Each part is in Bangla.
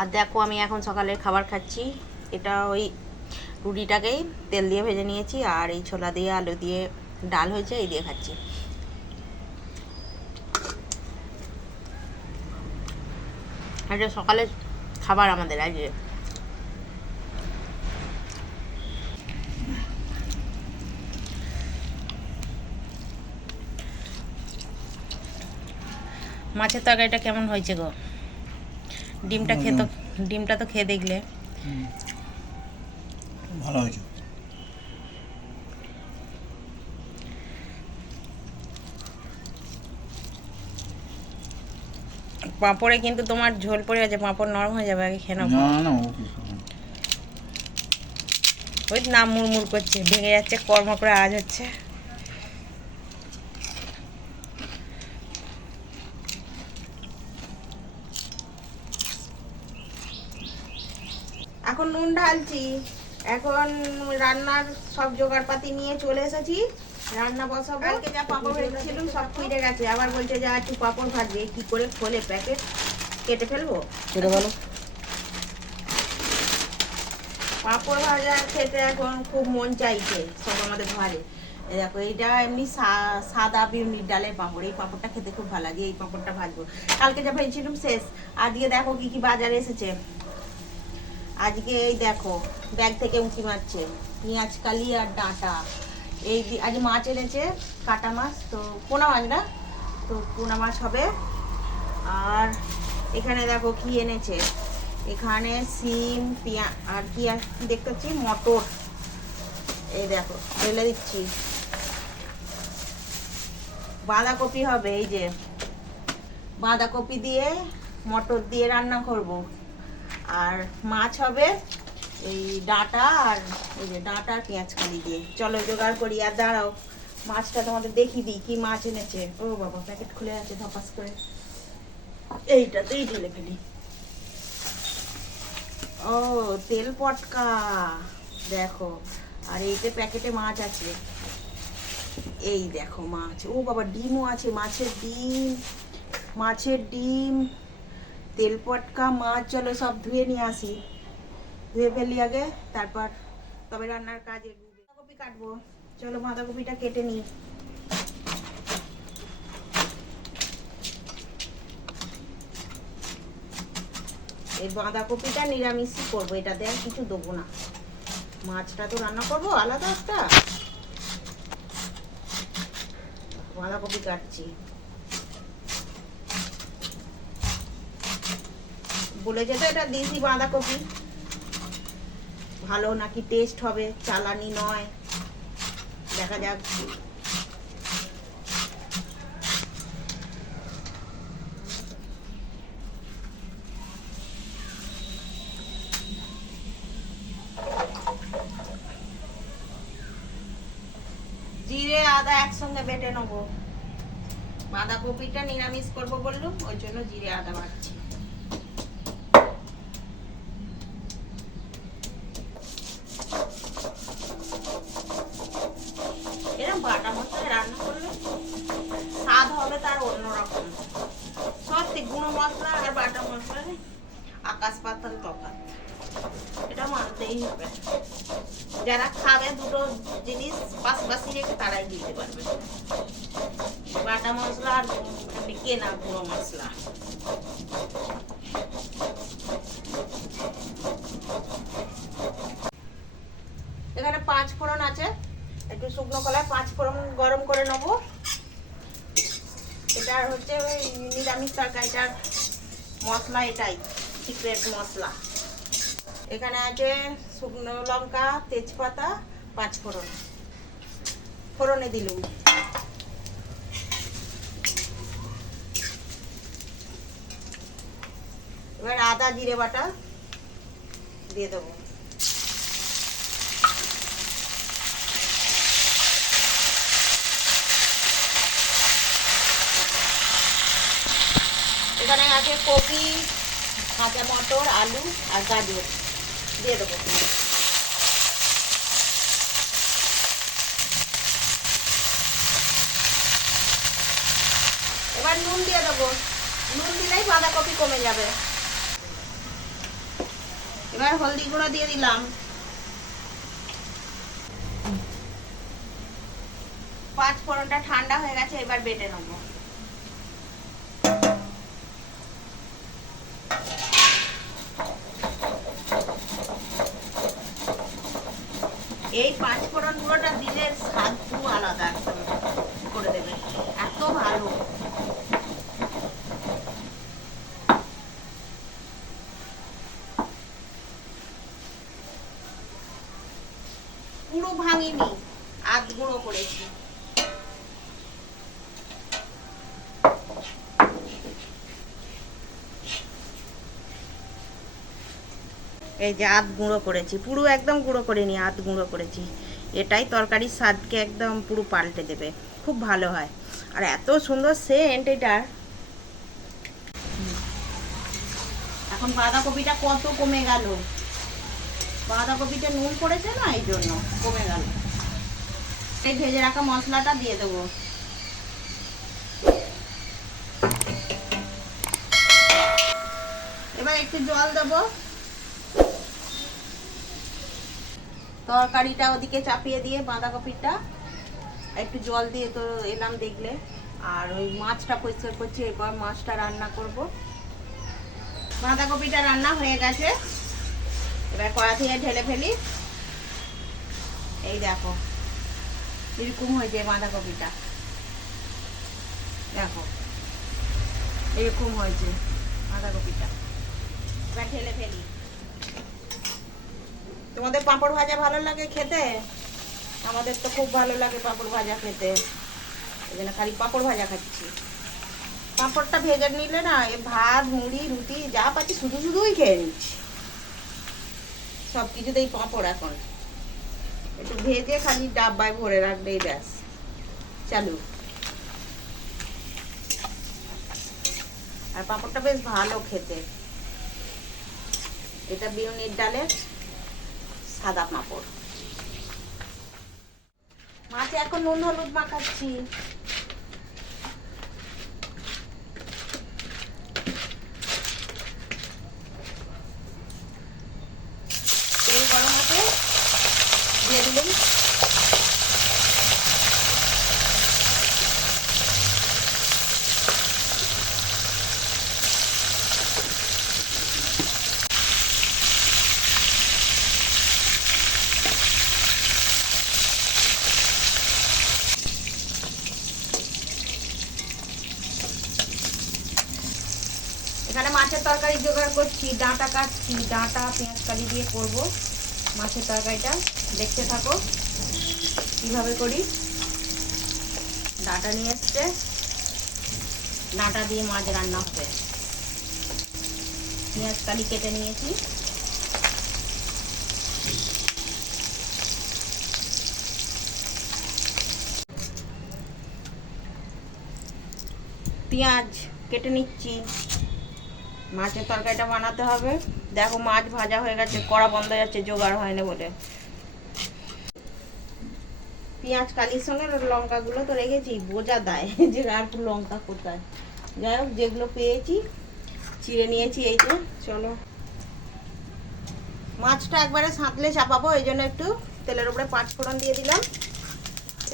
আর দেখো আমি এখন সকালের খাবার খাচ্ছি। এটা ওই রুটিটাকেই তেল দিয়ে ভেজে নিয়েছি আর এই ছোলা দিয়ে, আলু দিয়ে ডাল হয়েছে, এই দিয়ে খাচ্ছি। এটা সকালের খাবার আমাদের আজকে মাছের তরকারিটা কেমন হয়েছে গো? ডিমটা খেয়ে তো ডিমটা তো খেয়ে দেখলে। ভালো হয়েছে। পাঁপড়ে কিন্তু তোমার ঝোল পড়ে আছে পাঁপড় নরম হয়ে যাবে আগে খেয়ে নাও। না না না। ওই নাম মুড়মুড় করছে ভেঙে যাচ্ছে কর্ম করে আওয়াজ হচ্ছে এখন নুন ঢালছি। এখন রান্নার সব জোগাড়পাতি নিয়ে চলে এসেছি। রান্না বসাবো। কালকে যা পাঁপড় ভেজেছিলাম সব ফুইরে গেছে। আবার বলছে যে একটু পাঁপড় ভাজবে। কি করে খোলে প্যাকেট? কেটে ফেলব? কেটে গেল পাঁপড় ভাজা খেতে এখন খুব মন চাইছে সব আমাদের ঘরে। দেখো এইটা এমনি সাদা বিউনির ডালের পাঁপড়। এই পাঁপড়টা খেতে খুব ভালো লাগে। এই পাঁপড়টা ভাজবো। কালকে যা ভেবেছিলাম শেষ। আজকে দেখো কি কি বাজারে এসেছে। আজকে এই দেখো, ব্যাগ থেকে উঁকি মারছে, পেঁয়াজ, কালি আর ডাঁটা। এই আজ মাছ এনেছে, কাটা মাছ, তো পোনা মাছ না? তো পোনা মাছ হবে। আর এখানে দেখো কি এনেছে। এখানে সিম, পেঁয়া আর কি দেখতে পাচ্ছি? মটর। এই দেখো, ঢেলে দিচ্ছি। বাঁধাকপি হবে, এই যে। বাঁধাকপি দিয়ে মটর দিয়ে রান্না করব। আর মাছ হবে এই ডাঁটা আর ওই যে ডাঁটা পেঁয়াজ কালি দিয়ে। চলো জোগাড় করি আর দাঁড়াও, মাছটা তোমাদের দেখিয়ে দিই, কি মাছ এনেছে। ও বাবা, প্যাকেট খুলে আছে ধপাস করে। এইটাতেই ঢেলে ফেলি ও, তেল পটকা। দেখো, আর এইতে প্যাকেটে মাছ আছে। এই দেখো মাছ। ও বাবা, ডিমও আছে, মাছের ডিম মাছের ডিম। তেল পটকা, মাছ চলো সব ধুয়ে নিয়ে আসি। ধুয়ে ফেলি আগে, তারপর তবে রান্নার কাজে বাঁধাকপি কাটবো। চলো বাঁধাকপিটা কেটে নিই। এই বাঁধাকপিটা নিরামিষই করব, এটাতে আর কিছু দেবো না। মাছটা তো রান্না করব, আলাদা একটা। বাঁধাকপি কাটছি। বলেছে তো এটা দেশি বাঁধাকপি। ভালো নাকি টেস্ট হবে, চালানি নয়। দেখা যাক। জিরে, আদা একসঙ্গে বেটে নেব। বাঁধাকপিটা নিরামিষ করব বললুম, ওই জন্য জিরে, আদা বাটছি এরকম বাটা মশলায় রান্না করলে স্বাদ হবে তার অন্যরকম সত্যি গুঁড়ো মশলা আর বাটা মশলা আকাশ পাতাল তফাৎ এটা মানতেই হবে যারা খাবে দুটো জিনিস পাশাপাশি রেখে তারাই দিতে পারবে। বাটা মশলা আর কেনা গুঁড়ো মশলা। এখানে পাঁচ ফোড়ন আছে। একটু শুকনো কলায় পাঁচ ফোড়ন গরম করে নেব। এটা হচ্ছে ওই নিরামিষ তরকারিটার মশলা এটাই সিক্রেট মশলা। এখানে আছে শুকনো লঙ্কা, তেজপাতা পাঁচ ফোড়ন ফোড়নে দিলুম। এবার আদা, জিরে বাটা দিয়ে দেবো। এখানে আছে কপি, কাঁচা মটর, আলু আর গাজর। দিয়ে দেবো। এবার নুন দিয়ে দেবো। নুন দিলেই বাঁধাকপি কমে যাবে। এবার হলদি গুঁড়ো দিয়ে দিলাম। পাঁচ ফোড়নটা ঠান্ডা হয়ে গেছে, এবার বেটে নেব। গুঁড়োটা দিলে স্বাদ আলাদা একদম করে দেবে। এত ভালো। পুরো ভাঙিনি, আধ গুঁড়ো করেছি। এই যে আধ গুঁড়ো করেছি, পুরো একদম গুঁড়ো করিনি, আধ গুঁড়ো করেছি। এটাই তরকারির স্বাদকে একদম পুরো পাল্টে দেবে। খুব ভালো হয়। আর এত সুন্দর সেন্ট এটার এখন বাঁধাকপিটা কত কমে গেল? বাঁধাকপিটা নুন পড়েছে না এই জন্য কমে গেল? এই ভেজে রাখা মশলাটা দিয়ে দেবো। এবার একটু জল দেবো। তরকারিটা ওদিকে চাপিয়ে দিয়ে বাঁধাকপিটা, একটু জল দিয়ে তো এলাম দেখলে। আর ওই মাছটা পরিষ্কার করছি, এরপর মাছটা রান্না করব। বাঁধাকপিটা রান্না হয়ে গেছে। এবার কড়া থেকে ঢেলে ফেলি। এই দেখো এরকম হয়েছে বাঁধাকপিটা। দেখো, এরকম হয়েছে বাঁধাকপিটা। এবার ঢেলে ফেলি। তোমাদের পাঁপড় ভাজা ভালো লাগে খেতে? আমাদের তো খুব ভালো লাগে পাঁপড় ভাজা খেতে। এই জন্য খালি পাঁপড় ভাজা খাচ্ছি। পাঁপড়টা ভেজে নিলে না, এ ভাত, মুড়ি, রুটি, যা পাচ্ছি শুধু শুধুই খেয়ে নিচ্ছি। সব কিছুতেই পাঁপড় এখন। একটু ভেজে খালি ডাব্বায় ভরে রাখলেই ব্যাস। চালু। আর পাঁপড়টা বেশ ভালো খেতে। এটা বিউনির ডালের। সাদা পাঁপড়। মাছ এখন নুন হলুদ মাখাচ্ছি তেল গরম আছে দিয়ে দিলাম এখানে মাছের তরকারি জোগাড় করছি, ডাঁটা কাটছি, ডাঁটা পেঁয়াজ কালি দিয়ে করব মাছের তরকারিটা। দেখতে থাকো কীভাবে করি। ডাঁটা নিয়ে এসছে। ডাঁটা দিয়ে মাছ রান্না হবে। পেঁয়াজ কালি কেটে নিয়েছি। পেঁয়াজ কেটে নিচ্ছি। মাছের তরকারিটা বানাতে হবে। দেখো মাছ ভাজা হয়ে গেছে, কড়া বন্ধ হয়ে যাচ্ছে, জোগাড় হয়নি বলে। পেঁয়াজ কালির সঙ্গে লঙ্কাগুলো তো রেখেছি, বোঝা দেয় যে আর লঙ্কা কোথায়। যাই হোক, যেগুলো পেয়েছি, চিড়ে নিয়েছি এই তো, চলো। মাছটা একবারে সাঁতলে চাপাবো, এই জন্য একটু তেলের উপরে পাঁচ ফোড়ন দিয়ে দিলাম।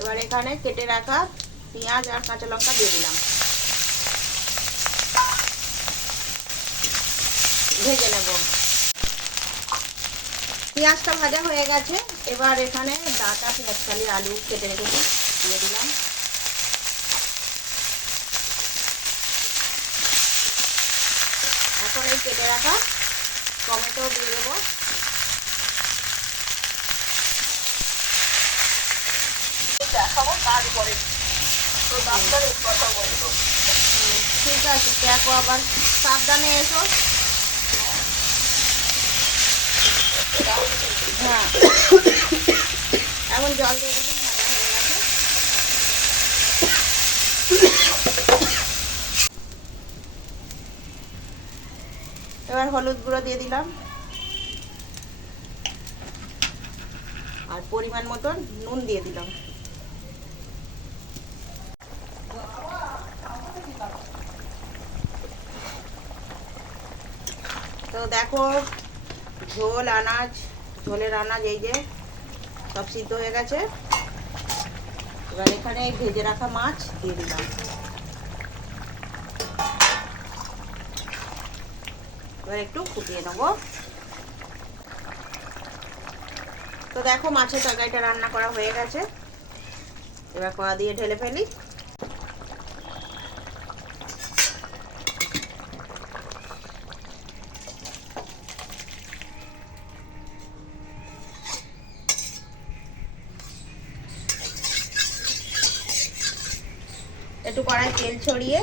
এবার এখানে কেটে রাখা পেঁয়াজ আর কাঁচা লঙ্কা দিয়ে দিলাম। ভেজে নেব। পেঁয়াজটা ভাজা হয়ে গেছে। এবার এখানে ডাটা পেঁয়াজ কালি আলু কেটে রেখেছি, দিয়ে দিলাম। এখন এই কেটে রাখা টমেটো দিয়ে দেবো। দেখাবো তারপরে। তো ডাক্তারের কথা বলল। ঠিক আছে, দেখো আবার। সাবধানে এসো। জল হয়ে। এবার হলুদ গুঁড়ো দিয়ে দিলাম। আর পরিমাণ মতন নুন দিয়ে দিলাম। তো দেখো ঝোল, আনাজ, ঝোলের আনাজ, এই যে সব সিদ্ধ হয়ে গেছে। এবার এখানে ভেজে রাখা মাছ দিয়ে দিলাম। এবার একটু ফুটিয়ে নেব। তো দেখো মাছের তরকারিটা রান্না করা হয়ে গেছে। এবার কড়া দিয়ে ঢেলে ফেলি। কড়াই তেল ছড়িয়ে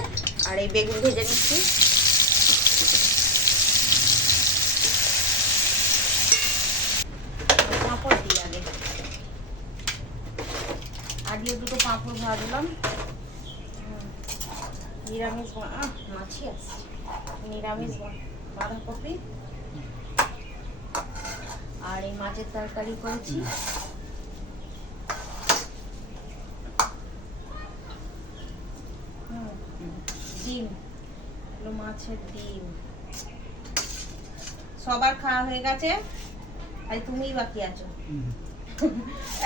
আর এই বেগুন ভেজে নিচ্ছি। পাঁপড় দিই আগে। আগে দুটো পাঁপড় ভাজলাম। নিরামিষ মাছি আসছে নিরামিষ বাঁধাকপি। আর এই মাছের তরকারি করেছি। মাছের ডিম। সবার খাওয়া হয়ে গেছে। আর তুমিই বাকি আছো।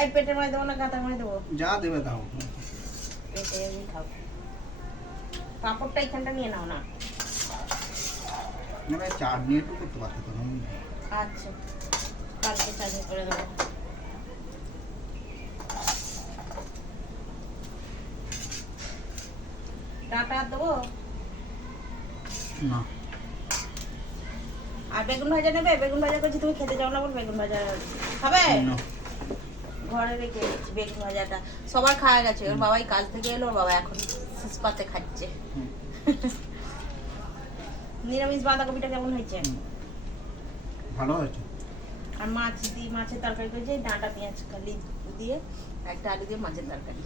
এই পেটের মধ্যে দেবো না কাতার মধ্যে দেবো? যা দেবে দাও। পেটে খাও। পাঁপড়টা এখানটা নিয়ে নাও না। চাটনি একটু করতে পারতে তো আচ্ছা। কালকে চাটনি করে দেবো। টাটা দেবো? না। আর বেগুন ভাজা নেবে? বেগুন ভাজা করছি তুমি খেতে চাও না বল বেগুন ভাজা খাবে? ঘরে রেখে বেগুন ভাজাটা। সবার খাওয়া গেছে ওর বাবাই কাজ থেকে এলো ওর বাবা এখন শেষ পাতে খাচ্ছে। নিরামিষ বাঁধাকপিটা কেমন হয়েছে। ভালো হয়েছে। আর মাছ দিয়ে মাছের তরকারি করেছে ডাঁটা পেঁয়াজ কালি দিয়ে একটা আলু দিয়ে মাছের তরকারি।